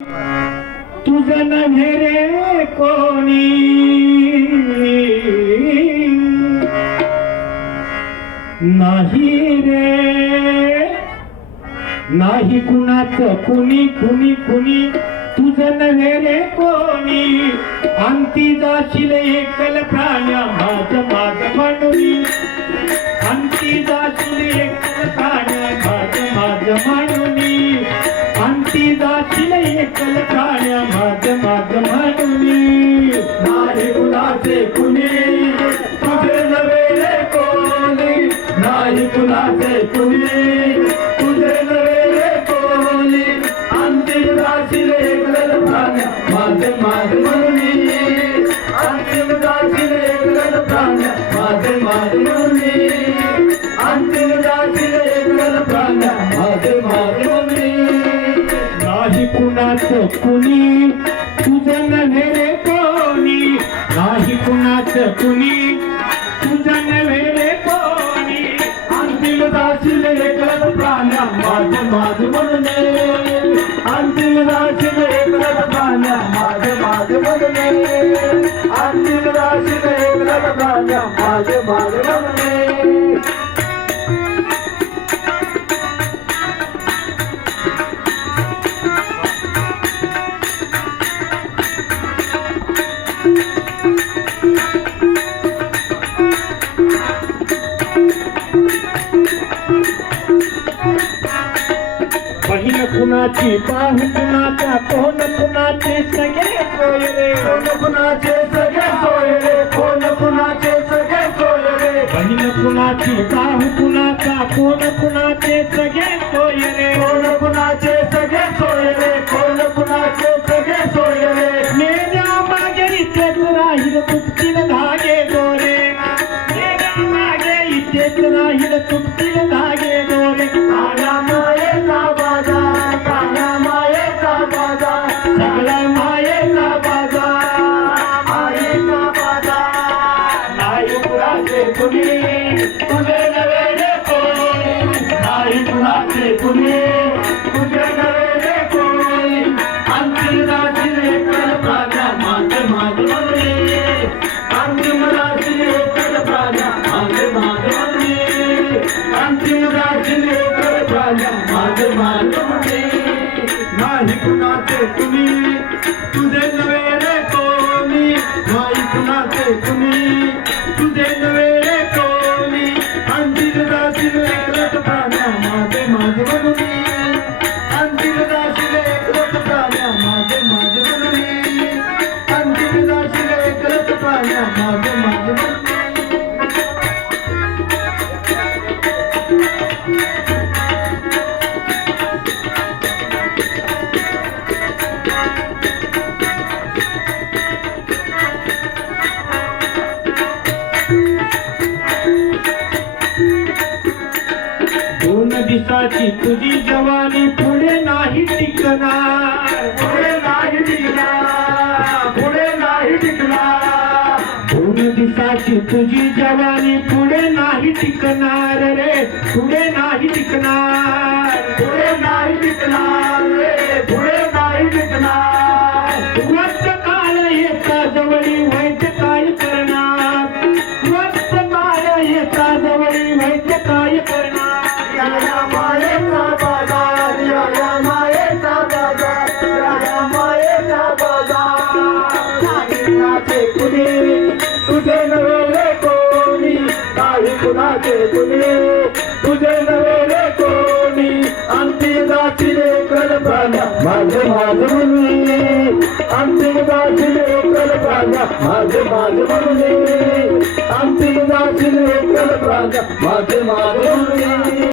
तुझं नव्हे रे कोणी, नाही रे नाही कुणाचं कुणी कुणी कुणी, तुझं नव्हे रे कोणी. अंती जाशील एकल प्राण्या माझ माझ म्हणून, अंती जाशील एकल प्राण्या माझ माझ म्हणून, अंती जाशील एकल प्राण्या माझ माझ म्हणून. नाही कुणाचे कुणी, तुझे नव्हे रे कोणी, नाही कुणाचे कुणी, तुझे नव्हे रे कोणी. अंतिम जाशील एकल प्राण्या माझ माझ म्हणून, अंतिम जाशील एकल प्राण्या माझ माझ म्हणून, अंतिम जाशील एकल प्राण्या माझ माझ म्हणून. नाही कुणाचं कुणी, तुझं नव्हे रे कोणी, नाही कुणाचं कुणी, तुझं नव्हे रे कोणी. अंतिम जाशील एकल प्राण्या माझ माझ म्हणून, अंतिम जाशील एकल प्राण्या माझ माझ म्हणून, अंतिम जाशील एकल प्राण्या माझ माझ म्हणून. बहीण कुणाची, बाहू कुणाचा, कोण कुणाचे सगळे सोय रे, कोण कुणाचे सगळे सोय रे, कोण कुणाचे सगळे सोय रे. बहीण कुणाची, बाहू कुणाचा, कोण कुणाचे सगळे सोय रे, कोण कुणाचे सगळे सोय रे, कोण कुणाचे सगळे सोय रे. मेल्या मागे इथेच राहील तुटतील धागे दोरे, मेल्या मागे इथेच राहील तुटतील धागे दोरे. काळ्या मायेचा बाजार, काळ्या मायेचा बाजार, सगळ्या मायेचा बाजार, मायेचा बाजार. नाही कुणाचे कुणी, तुझे नव्हे रे कोणी, नाही कुणाचे कुणी, तुझे नव्हे रे कोणी. अंतिम जाशील एकल प्राण्या माझ माझ म्हणून, अंतिम जाशील एकल प्राण्या माझ माझ म्हणून, अंतिम जाशील एकल प्राण्या माझ माझ म्हणून. नाही कुणाचे कुणी, तुझे नव्हे रे कोणी, नाही कुणाचे कुणी, तुझे नव्हे रे कोणी. अंतिम जाशील एकल प्राण्या माझ माझ म्हणून, अंतिम जाशील एकल प्राण्या माझ माझ म्हणून, अंतिम जाशील एकल प्राण्या माझ माझ म्हणून. दोन दिवसाची तुझी जवानी पुढे नाही टिकणार, पुढे नाही टिकणार, पुढे नाही टिकणार. दोन दिवसाची तुझी जवानी पुढे नाही टिकणार रे, पुढे नाही टिकणार, पुढे नाही टिकणार रे, पुढे नाही टिकणार. वस्त काळ येता जवळी वैद्य काय करणार, वस्त काळ येता जवळी वैद्य काय करणार. या मायेचा बाजार, या मायेचा बाजार, या मायेचा बाजार. नाही कुणाचे कुणी, तुझे नव्हे रे कोणी, नाही कुणाचे कुणी, तुझे नव्हे रे कोणी. अंतिम जाशील एकल प्राण्या माझ माझ म्हणून, अंतिम जाशील एकल प्राण्या माझ माझ म्हणून, अंतिम जाशील एकल प्राण्या माझ माझ म्हणून.